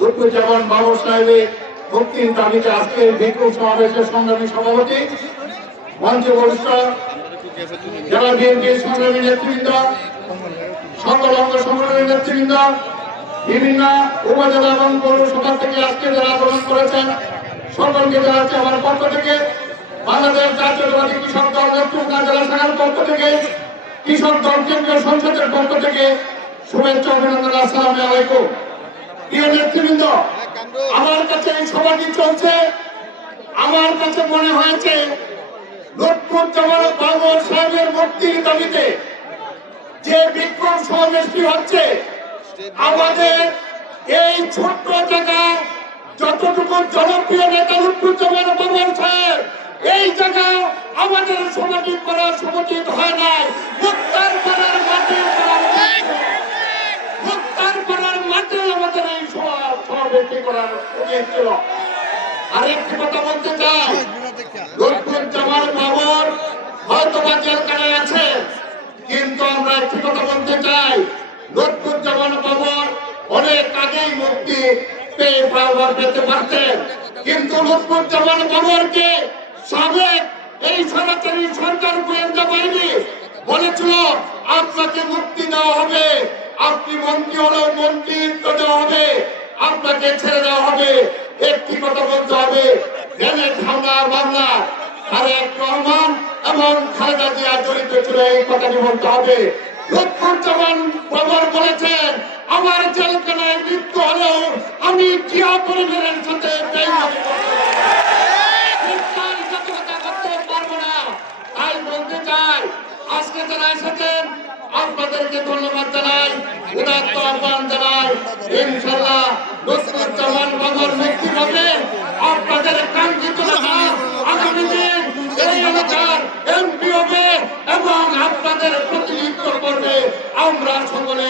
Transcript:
লুৎফুজ্জামান বাবু সাহেবের মুক্তির দাবিতে আজকে বিক্ষোভ সমাবেশের সংগ্রামী সভাপতি, মঞ্চে বরিষ্ঠ জেলা বিএনপির সংগ্রামী নেতৃবৃন্দ অঙ্গ সংগঠনের নেতৃবৃন্দ, বিভিন্ন উপজেলা এবং পৌরসভা থেকে আজকে যারা আগমন করেছেন, সকলকে জানাচ্ছি আমার পক্ষ থেকে, বাংলাদেশ জাতীয়তাবাদী কৃষক দল নেতৃত্ব জেলা শাখার পক্ষ থেকে, কৃষক দল কেন্দ্রীয় সংসদের পক্ষ থেকে শুভেচ্ছা অভিনন্দন। আসসালামু আলাইকুম। প্রিয় নেতৃবৃন্দ, আমার কাছে এই সভাটি চলছে। আমার কাছে মনে হয়েছে লক্ষ্মণ সাহেবের মুক্তির দাবিতে যে বিক্ষোভ সমাবেশটি হচ্ছে, আমাদের এই ছোট্ট জায়গা যতটুকু জনপ্রিয় নেতা লুৎফুজ্জামান বাবর আরেকটি কথা বলতে চাই লুৎফুজ্জামান বাবর হয়তো বা জেলখানায় আছে কিন্তু আমরা একটি কথা বলতে চাই লুৎফুজ্জামান বাবর অনেক আগেই মুক্তি পেয়ে পাওয়ার পেতে পারতেন কিন্তু লুৎফুজ্জামান বাবরকে সাবেক এই সরাসরি সরকার গোয়েন্দা বাহিনী বলেছিল আপনাকে মুক্তি দেওয়া হবে। আপনি মন্ত্রী হলেও মন্ত্রিত্ব দেওয়া হবে। আপনাকে ছেড়ে দেওয়া হবে। একটি কথা বলতে হবে। গ্রেনেড হামলা মামলা। তারেক রহমান এবং খালেদা জিয়া জড়িত ছিল, এই কথাটি বলতে হবে। আমার জেলখানায় মৃত্যু হলেও আমি আজকে আপনাদেরকে ধন্যবাদ জানাই আহ্বান জানাই। ইনশাল্লাহ লুৎফুজ্জামান বাবর মুক্তি পাবে আপনাদের কাঙ্ক্ষিত নেতা আগামী দিন এই এলাকার এমপি হবে আপনাদের প্রতিনিধিত্ব করবে আমরা সকলে।